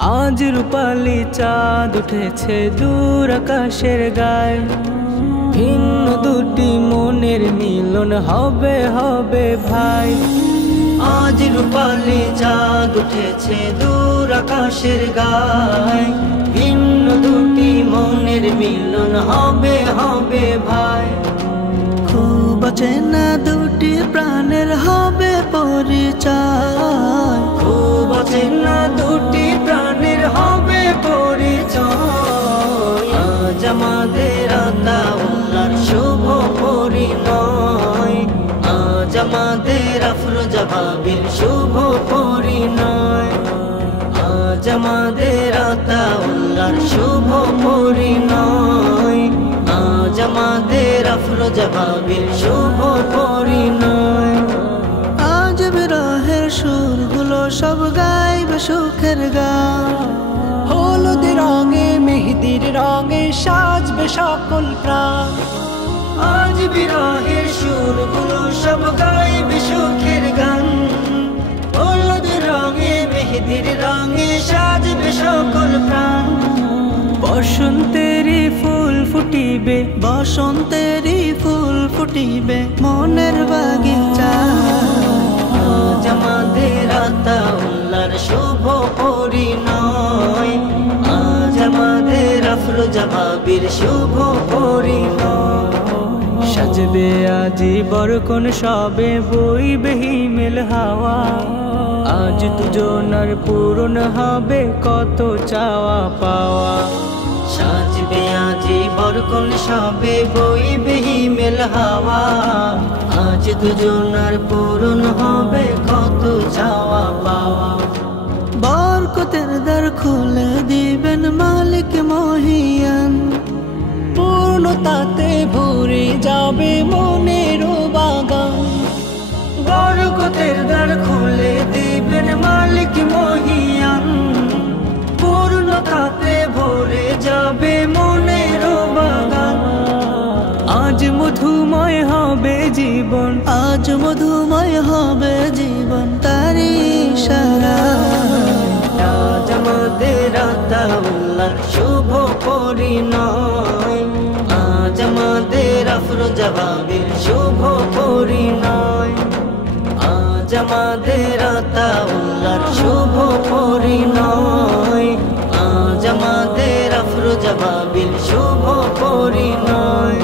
আজ রূপালি চাঁদ উঠেছে দূর আকাশের গায়ে, ভিন্ন দুটি মনের মিলন হবে হবে ভাই। আজ রূপালি চাঁদ উঠেছে দূর আকাশের গায়ে, ভিন্ন দুটি মনের মিলন হবে হবে ভাই। খুব চেনা দুটি প্রাণের হবে পরিচয়, খুব চেনা দুটি প্রাণের হবে পরিচয়। আজ আমাদের আতাউল্লাহর শুভ পরিণয়, আজ আমাদের আফরোজা ভাবির শুভ পরিণয়, আজ আমাদের আতাউল্লাহর শুভ পরিণয়, আজ আমাদের আফরোজা ভাবির শুভ পরিণয়। আজ বিরহের সুরগুলো সব গাইবে সুখের গান, হলুদ রঙে মেহেদির রঙে সাজবে সকল প্রাণ। আজ বিরহের সুরগুলো সব গাইবে সুখের গান, হলুদ রঙে মেহেদির রঙে সাজবে সকল প্রাণ। বসন্তেরই ফুল ফুটিবে, বসন্তেরই ফুল ফুটিবে মনের বাগিচায়। আজ আমাদের আতাউল্লাহর শুভ পরিণয়, আজ আমাদের আফরোজা ভাবির শুভ পরিণয়। সাজবে আজি বরকন সবে বইবে হিমেল হাওয়া, আজ দুজনার পূরণ হবে কত চাওয়া পাওয়া। সাজবে আজি বরকন সবে বইবে হিমেল হাওয়া, আজ দুজনার পূরণ হবে কত চাওয়া পাওয়া। বরকতের দ্বার খুলে দিবেন মালিক মহিয়ান, পূর্ণতাতে ভরে যাবে মনের বাগান। বরকতের দ্বার খুলে দিবেন মালিক মহিয়ান, পূর্ণতাতে ভরে যাবে মনের বাগান। আজ মধুময় হবে জীবন, আজ মধুময় হবে জীবন তারি ইশারায়। আজ আমাদের আতাউল্লাহর শুভ পরিণয়, আজ আমাদের আফরোজা ভাবির শুভ পরিণয়, আজ আমাদের আতাউল্লাহর শুভ পরিণয়, আজ আমাদের আফরোজা ভাবির শুভ পরিণয়।